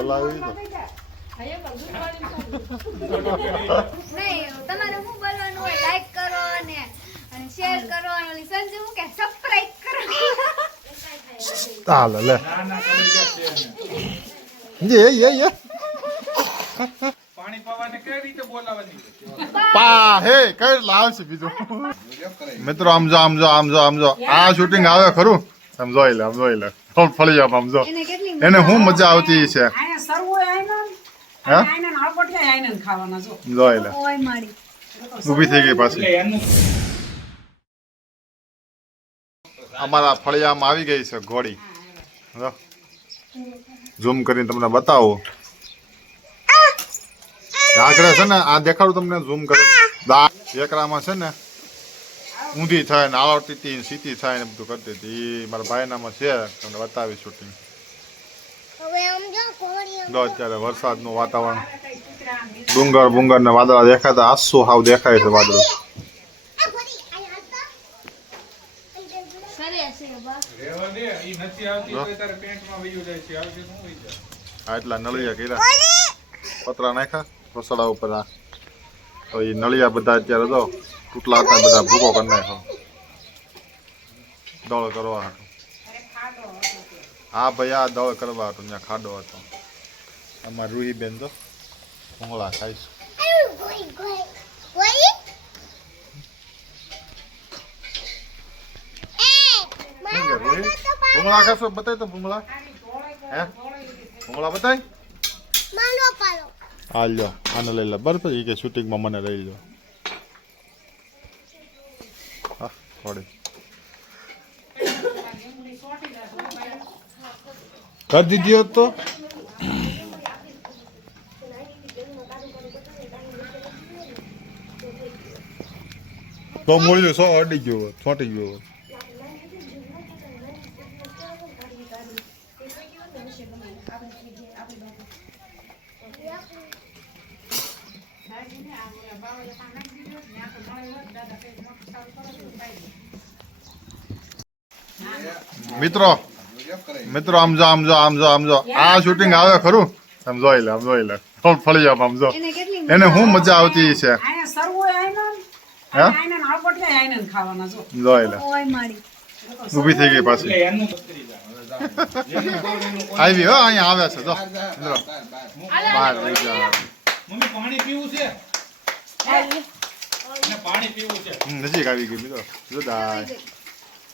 બોલાવી તો નહીં તમારે શું બોલવાનું હોય લાઈક કરો અને શેર કરો અને ઓલી સંજુ હું કે સબસ્ક્રાઇબ કરો ચાલ લે ये પાણી પાવાને કઈ રીતે બોલાવાની પા હે કઈ લાવશે બીજું મિત્રો આમ જો આ શૂટિંગ આવે ખરું સમજોઈ લે થોડ ફળી જાવ સમજો એને કેટલી એને શું મજા આવતી છે આયા સરવો આયના હે આયના નાળપટિયા આયના ખાવાના જો જોઈ લે ઓય માડી ઊભી થઈ ગઈ પાછી એટલે એનું અમારા ફળિયામાં આવી ગઈ છે ઘોડી ઝૂમ કરીને તમને બતાવો આગળ છે ને આ દેખાડું તમને ઝૂમ કરીને એકરામાં છે ને ઊંધી થાય ને આળવતી સીધી થાય ને બધું કરતી હતી એ મારા ભાઈનામાં છે તમને બતાવી શૂટિંગ જો અત્યારે વરસાદનું વાતાવરણ ડુંગર ને વાદળા દેખાતા આસુ હાવ દેખાય છે વાદળો રેવા દે ઈ નથી આવતી તો તારે પેન્ટમાં વયું જાય છે આવશે તો હોઈ જાય આ એટલા નળિયા કર્યા પતરા નાખ્યા રસોડા ઉપર આ તો એ નળિયા બધા અત્યારે તો તૂટલા હતા બધા ભૂકો કરી નાખ્યો દળ કરવા હતું હા ભાઈ આ દળ કરવા હતું ત્યાં ખાડો હતો અમારે રૂહી બેન તો ભૂંગળા ખાઈશું ભૂંગળા ખાશો બતાય તો ભૂંગળા હે ભૂંગળા બતાય હાલ લો આને લઈ લે બરાબર એ કે શૂટિંગમાં મને લઈ લો હા થોડી કરી દીધી હોત તો મૂળ્યું સો અડી ગયો હોત છોટી ગયો હોત મિત્રો આમ જો આ શૂટિંગ આવે ખરું સમજોઈ લે થોડ ફળી જાવ સમજો એને કેટલી એને શું મજા આવતી છે આયા સરવો આયના હે આયના નાળપટિયા આયના ખાવાના જો જોઈ લે ઓય માડી ઊભી થઈ ગઈ પાછી એટલે એનું બકરી જાય આવી હો અહીંયા આવે છે જો મિત્રો બહાર લઈ જાવ મમ્મી પાણી પીવું છે એને પાણી પીવું છે નજીક આવી ગઈ મિત્રો જોદાય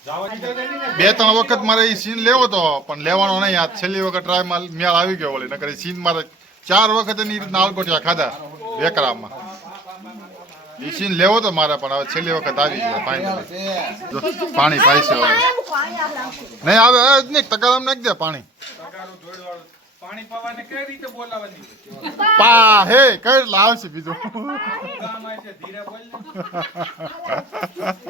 જાવા દીધો કે નહીં ને બે ત્રણ વખત મારે એ સીન લેવો તો પણ લેવાનો નહીં આ છેલ્લી વખત ટ્રાયમાં મેળ આવી ગયો ઓલી નકર સીન મારે 4 વખત એની રીતના આલકોટિયા ખાધા વેકરામાં એ સીન લેવો તો મારે પણ હવે છેલ્લી વખત આવી ગયો ફાઇનલી પાણી પાઈ છે હવે નહીં આવે જ નહીં તગારામ નાખ દે પાણી તગારું જોડવાળું પાણી પાવાને કઈ રીતે બોલાવાની પા હે કઈ લાવશે બીજું કામ આવે છે ધીરે બોલ ને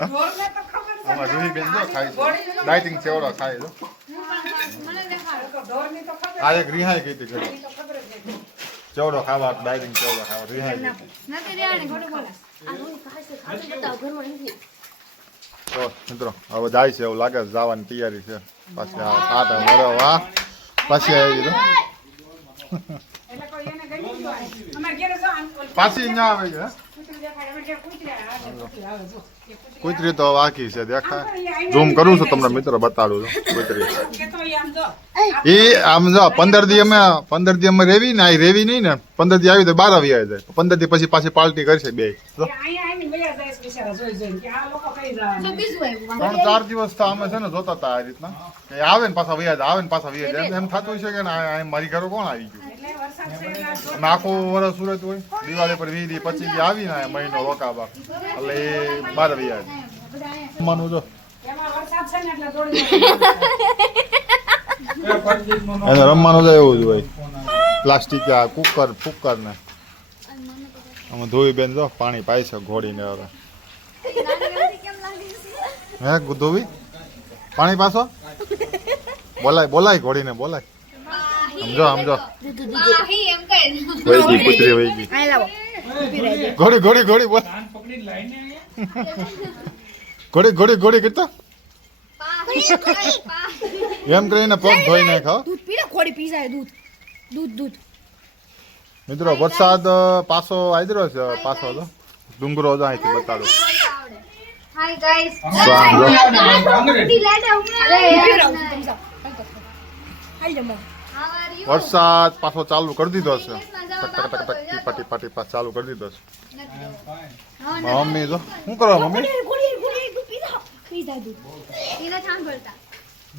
ઢોરને તો ખબર છે આમાં રૂહી બેન જો ખાય છે ડાયટિંગ ચેવડો ખાય છે મને દેખાડો ઢોરની તો ખબર આ એક રિહાઈ ગઈ હતી ઘરે ચેવડો ખાવા ડાયટિંગ ચેવડો ખાવા રિહાઈ ગઈ નથી રેવાની ખોટું બોલે તો મિત્રો હવે જાય છે એવું લાગે છે જવાની તૈયારી છે પાછી આ ટાઈમ અરે વાહ પાછી આવી ગઈ એટલે કોઈ એને ગમી ગયો અમાર ઘરે જો પાછી ના આવે છે કૂતરી દેખાડે અમાર ઘરે કૂતરી આવે જો કુતરી તો વાકી છે દેખાય ઝૂમ કરું છું તમને મિત્રો બતાડું છું કુતરી કે તો આમ જો એ આમ જો 15 દી અમે રેવી ને આ રેવી નહીં ને 15 દી આવી તો 12 આવી જાય 15 દી પછી પાછી પાર્ટી કરશે બે જો અહીંયા આવીને વયા જાય છે બિચારા જોઈ જોઈને કે આ લોકો કઈ જવાના બીજું આવ્યું 3-4 દિવસ તો અમે છે ને જોતા હતા આ રીતના કે આવે ને પાછા વયા જાય આવે ને પાછા વયા જાય એમ થતું છે કે ના મારી ઘરે કોણ આવી ગયું એટલે વરસાદ છે એટલે અમે આખું વર્ષ સુરત હોય દિવાળી પર 20 દી 25 દી આવી ને મહિનો રોકાવા એટલે એ 12 વયા જાય માનું જો એમાં વરસાદ છે ને એટલે દોડી એને રમવાનું તો એવું જ હોય પ્લાસ્ટિક આ કુકર ફુકર ને અમે ધોઈ બેન જો પાણી પાય છે ઘોડીને હવે હે ધોવી પાણી પાછો બોલાય ઘોડીને બોલાય સમજો પાહી એમ કહે વહી ગઈ કુતરી વહી ગઈ આ લાવો ઘોડી બોલ કાન પકડીને લાઈને ઘોડી કરતા પાહી એમ કરીને પગ ધોઈ નાખો દૂધ પી લે ખોડી પી જાય દૂધ દૂધ મિત્રો વરસાદ પાછો આવી રહ્યો છે પાછો તો ડુંગરો જ અહીંથી બતાડું હાય ગાઈસ વરસાદ પાછો ચાલુ કરી દીધો છે ટક ટક ટક ટક ટીપા ટીપા ટીપા ચાલુ કરી દીધો છે મમ્મી તો શું કરો મમ્મી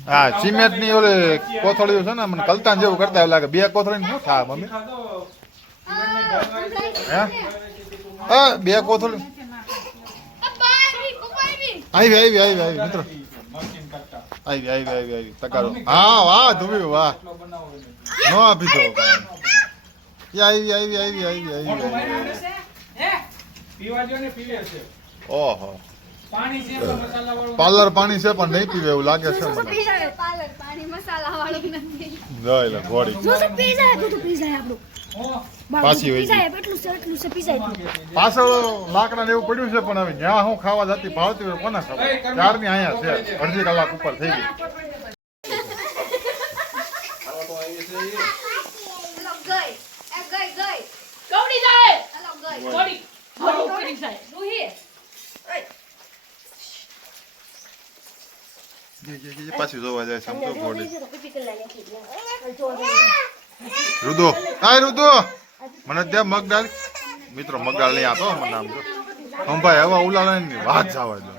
હા સિમેન્ટ ની ઓલે કોથળીઓ છે ને મને કલતાન જેવું કરતા એવું લાગે બે કોથળી શું થાય મમ્મી હે હા બે કોથળી આવી મિત્રો આવી તકારો હા વાહ ધુવી વાહ નો આપી દો પીવા જો ને પીવે છે ઓહો પાણી છે તો મસાલાવાળું પાર્લર પાણી છે પણ નહીં પીવે એવું લાગે છે મને પાલક પાણી મસાલા વાળું નથી જોઈ લે ગોળી ઓ પાછી વહી ગઈ. પાછળ લાકડા ને એવું પડ્યું છે પણ હવે ન્યા હું ખાવા જતી ભાવતી હોય કોને ખબર ચારની અહીંયા છે અડધી કલાક ઉપર થઈ ગઈ પાછી જોવા જાય છે આમ તો ગોળી રુદો હાય રુદો મને ત્યાં મગદાળ મિત્રો મગદાળ નહીં આપો મને નામ તો હમ ભાઈ હવે ઉલાળા ની વાત જવા દો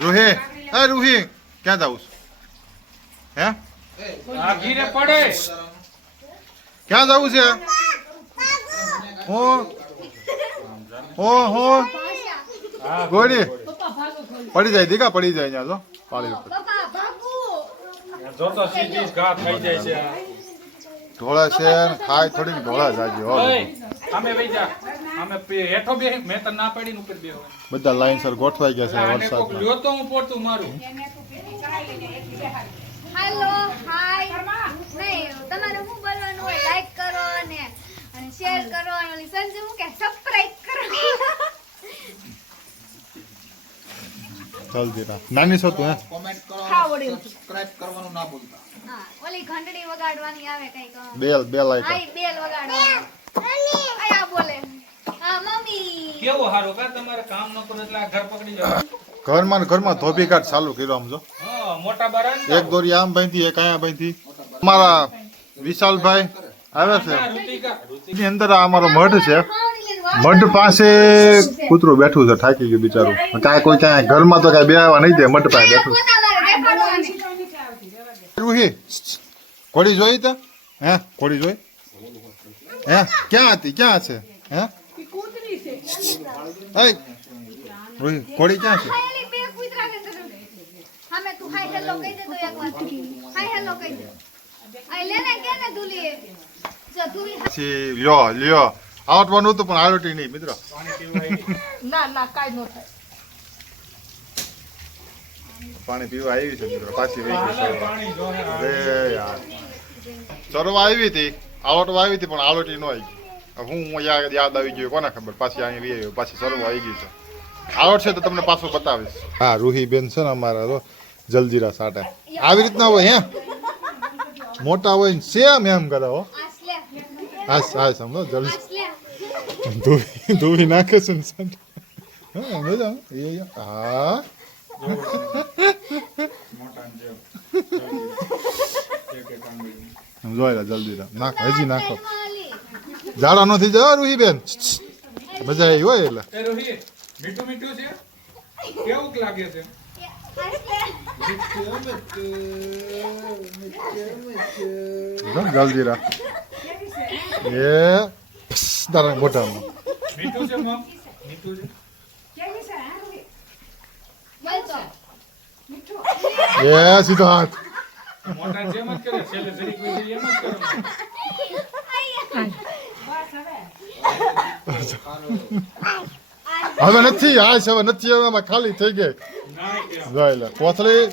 રૂહી હે રૂહી ક્યાં જાઉં હે આ ઘીરે પડે ક્યાં જવું છે હો ગોળી પડી જાય દીકા પડી જાય અહીંયા તો પાણી ઉપર જોતો સીધી ઘા થઈ જાય છે ઢોળા છે ને ખાય થોડીક ઢોળા જાજી હો ઓય અમે વઈ જા અમે હેઠો બે મેં તો ના પડીને ઉપર બે હોય બધા લાઈનસર ગોઠવાઈ ગયા છે આને કોક વરસાદમાં લ્યો તો હું પોતું મારું હેલો હાય નહીં તમારે શું બોલવાનું હોય લાઈક કરો અને શેર કરો અને ઓલી સંજુ હું કે સબસ્ક્રાઇબ કરો જલ્દી રાખ નાની છો તું હે હા ઓલી ઘંટડી વગાડવાની આવે કઈક બેલ આઈટમ આઈ બેલ વગાડવાની આયા બોલે હા મમ્મી કેવો હારો કા તમારે કામ ન કરો એટલે આ ઘર પકડી જાવ ઘરમાં ને ઘરમાં ધોબી કાઢ ચાલુ કર્યો આમ જો હા મોટા બારા એક દોરી આમ બાંધી એક અહીંયા બાંધી અમારા વિશાલભાઈ આવે છે ઋતિકા એની અંદર આ અમારો મઢ છે મઢ પાસે કૂતરું બેઠું છે થાકી ગયું બિચારું કાંઈ કોઈ કાંઈ ઘરમાં તો કાંઈ બેહવા નહીં દે મઢ પાસે બેઠું રૂહી ઘોડી જોઈ તો હે ઘોડી જોઈ હે ક્યાં હતી ક્યાં છે હે એ રૂહી ઘોડી ક્યાં છે હમે તું હાય હેલો કહી દે તો એક વાર હાય હેલો કહી દે આઈ લેને કે ને દુલી જો દુલી પછી લ્યો આવડવાનું હતું પણ આવડતી નહીં મિત્રો ના કાઈ ન થાય પાણી પીવા આવી છે મિત્રો પાછી વહી ગઈ સરવા. પાણી જો હે અરે યાર સરવા આવી હતી આવડવા આવી હતી પણ આવડતી ન આવી હું યાદ આવી ગયું કોને ખબર પાછી અહીં વી આવ્યો પાછી સરવા આવી ગઈ છે આવડશે તો તમને પાછું બતાવીશ હા રૂહી બેન છે ને અમારા તો જલજીરા સાટા આવી રીતના હોય હે મોટા હોય ને સેમ એમ કરે હો આસલે હા સમજો જલ્દી આસલે ધોવી નાખે છે ને સાટા હા મજા હા મોટા ને જેવ એક જોઈ લે જલ્દી નાખો હજી નાખો ઝાડા નથી જવા રૂહી બેન મજા આવી હોય એટલે એ રોહી મીઠું મીઠું છે કેવું લાગે છે જલ્દી રાખ એ તારા મોઢામાં મીઠું છે મમ મીઠું છે કેવી છે હા બોલતો એ સીધો હાથ મોટા જેમ જ કરે છેલ્લે જરીક કોઈ એમ જ કરે હવે નથી હાશ હવે નથી હવે આમાં ખાલી થઈ ગઈ ના કે જોઈ લે કોથળી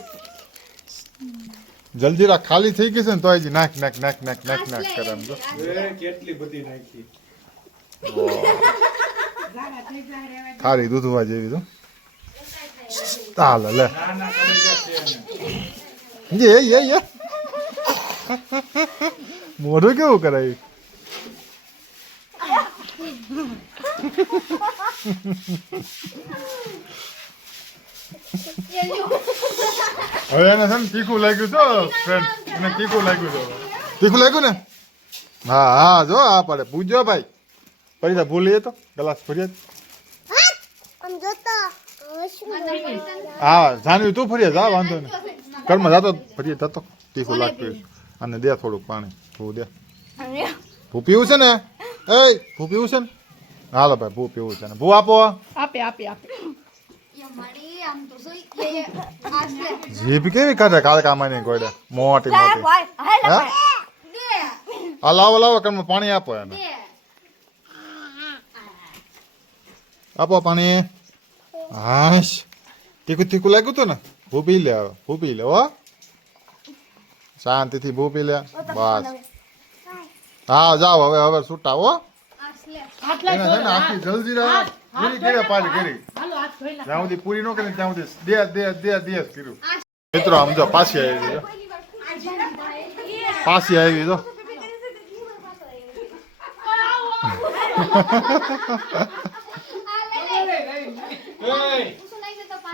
જલ્દીરા ખાલી થઈ ગઈ છે ને તો હજી નાખ કરે એમ જો એ કેટલી બધી નાખી ખારી દૂધવા જેવી તો હાલ લે ના કબજિયાત છે એને. એ મોઢું કેવું કરાયું? હવે એને છે ને તીખું લાગ્યું તો ફ્રેન્ડ, એને તીખું લાગ્યું તો. તીખું લાગ્યું ને? હા હા, જો આ પડે પૂછજો ભાઈ. પરીતા ભૂલીએ તો ગ્લાસ ફરિયાદ. હા જાનવી તું ફરિયાદ જા, વાંધો નહીં. ઘરમાં જાતો ફરિયાદ થતો તીખું લાગતું અને દે થોડુંક પાણી. ભૂ દે. ભૂ પીવું છે ને? એ ભૂ પીવું છે ને? હાલો ભાઈ ભૂ પીવું છે ને. ભૂ આપો. આપે આપે આપે મારી આમ તો સોઈ આસલે જીભ કેવી કાઢે કાળકામાની ગોડે મોટી મોટી. હા દે આ લાવો લાવો ઘરમાં પાણી આપો એને. દે આપો પાણી. હાશ તીખું તીખું લાગ્યું હતું ને? ભૂ પી લે હવે. ભૂ પી લે હો, શાંતિથી ભૂ પી લે. બસ હા જાઓ હવે હવે છૂટા હો. આસલે આટલા એને છે ને આખી જલજીરા પૂરી કરી પાડી કરી. હાલો હાથ ધોઈ લા જ્યાં સુધી પૂરી ન કરી ત્યાં સુધી દે જ કર્યું. મિત્રો આમ જો પાછી આવી જો, પાછી આવી જો.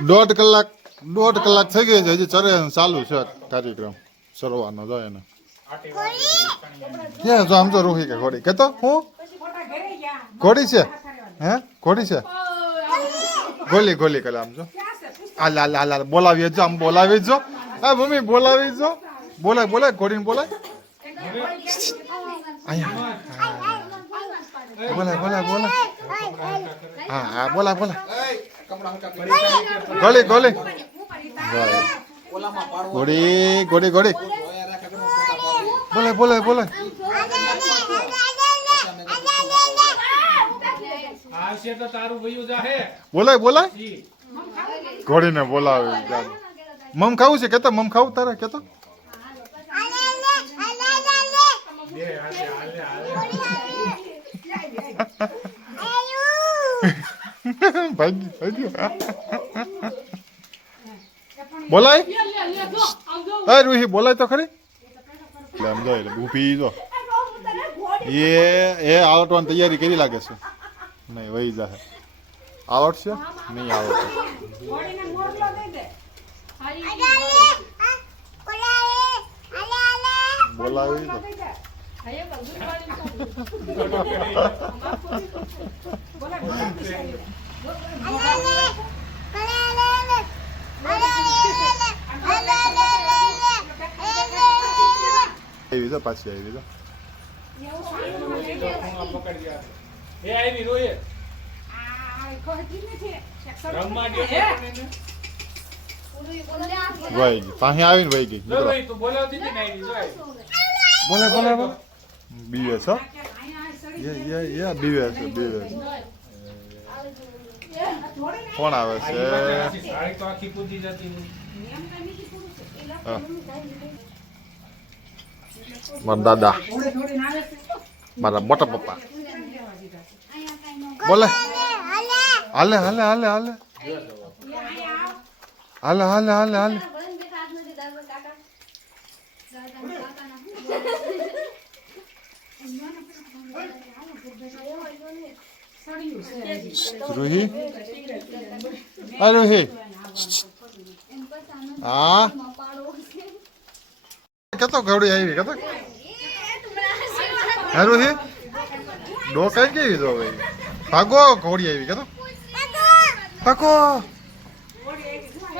દોઢ કલાક થઈ ગઈ છે, હજી ચરે ચાલુ છે કાર્યક્રમ સરવાનો. જો એને ક્યાં જો આમ તો રોહી કે ઘોડી કેતો હું ઘોડી છે? હે ઘોડી છે? ગોલી ગોલી કરે આમ જો. આ બોલાવી જો, આમ બોલાવી જો. હા મમ્મી બોલાવી જો. બોલાય બોલાય ઘોડીને બોલાય. અહીંયા બોલાય બોલાય બોલાય. હા હા બોલાય બોલાય. ગોલી ગોલી ઘોડી ઘોડી ઘોડી બોલાય બોલાય બોલાય. આવશે તો તારું વયું જાહે. બોલાય બોલાય. ઘોડીને બોલાવે. મમ ખાવું છે કેતો? મમ ખાવું તારે કેતો? ભાગી ભાગી. બોલાય. લે લે જો આમ જો એ રૂહી બોલાય તો ખરી. એટલે આમ જો એટલે ઊભી જો. એ આવડવાની તૈયારી કરી લાગે છે. નહીં વહી જાહે. આવડશે નહીં આવડશે. ઘોડીને મોરલો દઈ દે બોલાવી તો હે બધું પાણી બોલા આવી તો પાછી આવી તો. પકડી ગયા. એ આવી રોયે. આ કોહતી નથી રમવા ગયો તો એને. વહી ગઈ પાછી આવીને વહી ગઈ. જો ભાઈ તું બોલાવતી હતી ને આવી જો આવી. બોલે બોલે બોલે. બીવે છો? અહીંયા સડી યે બીવે છે બીવે છે. કોણ આવે છે? સાડી તો આખી પૂજી જતી હતી. હા. મારા દાદા, થોડી થોડી નાવે છે મારા મોટા પપ્પા. બોલે હાલે હાલે હાલે હાલે હાલે હાલે હાલે હાલે. રૂહી આ રૂહી હા કેતો ઘોડી આવી કેતો હે રૂહી ડોકાઈ કેવી જો ભાઈ ભાગો ઘોડી આવી કેતો ભાગો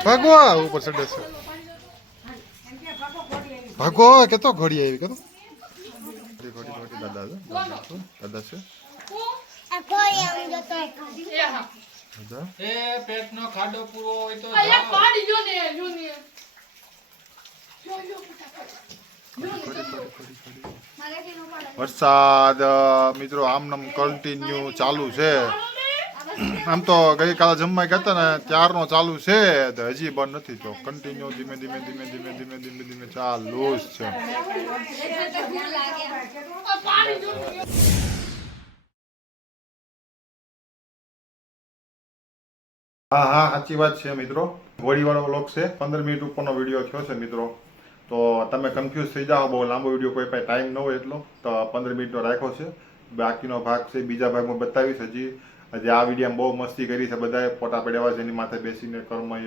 ભાગો ઉપર ચડે છે ભાગો કેતો ઘોડી આવી કેતો ઘોડી ઘોડી ઘોડી દાદા છે દાદા છે દાદા એ પેટનો ખાડો પૂરો હોય તો અહીંયા જાઓ. પાડી જો ને જો ને વરસાદ મિત્રો આમનામ કન્ટિન્યુ ચાલુ છે. આમ તો ગઈકાલે જમવા ગયા હતા ને ત્યારનો ચાલુ છે તો હજી બંધ નથી તો કન્ટિન્યુ ધીમે ધીમે ધીમે ધીમે ધીમે ધીમે ધીમે ચાલુ જ છે. પાડી જો ને હા હા સાચી વાત છે મિત્રો. હોળીવાળો વ્લોગ છે 15 મિનિટ ઉપરનો વિડીયો થયો છે મિત્રો. તો તમે કન્ફ્યુઝ થઈ જાઓ, બહુ લાંબો વિડીયો કોઈ પાસે ટાઈમ ન હોય એટલો, તો 15 મિનિટનો રાખ્યો છે. બાકીનો ભાગ છે બીજા ભાગમાં બતાવીશ. હજી આ વિડીયોમાં બહુ મસ્તી કરી છે બધાએ, ફોટા પડ્યા છે એની માથે બેસીને. કર્મએ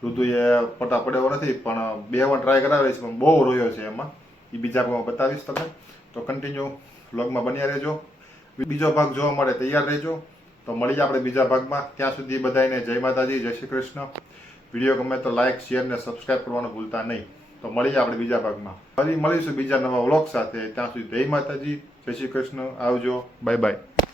ઋતુએ ફોટા પડ્યો નથી, પણ 2 વાર ટ્રાય કરાવે છે, પણ બહુ રોયો છે એમાં. એ બીજા ભાગમાં બતાવીશ તમને. તો કન્ટિન્યુ વ્લોગમાં બન્યા રહેજો. બીજો ભાગ જોવા માટે તૈયાર રહેજો. તો મળીએ આપણે બીજા ભાગમાં. ત્યાં સુધી બધાને જય માતાજી, જય શ્રી કૃષ્ણ. વિડીયો ગમે તો લાઈક, શેર ને સબસ્ક્રાઈબ કરવાનું ભૂલતા નહીં. તો મળીએ આપણે બીજા ભાગમાં. ફરી મળીશું બીજા નવા વ્લોગ સાથે. ત્યાં સુધી જય માતાજી, જય શ્રી કૃષ્ણ. આવજો, બાય બાય.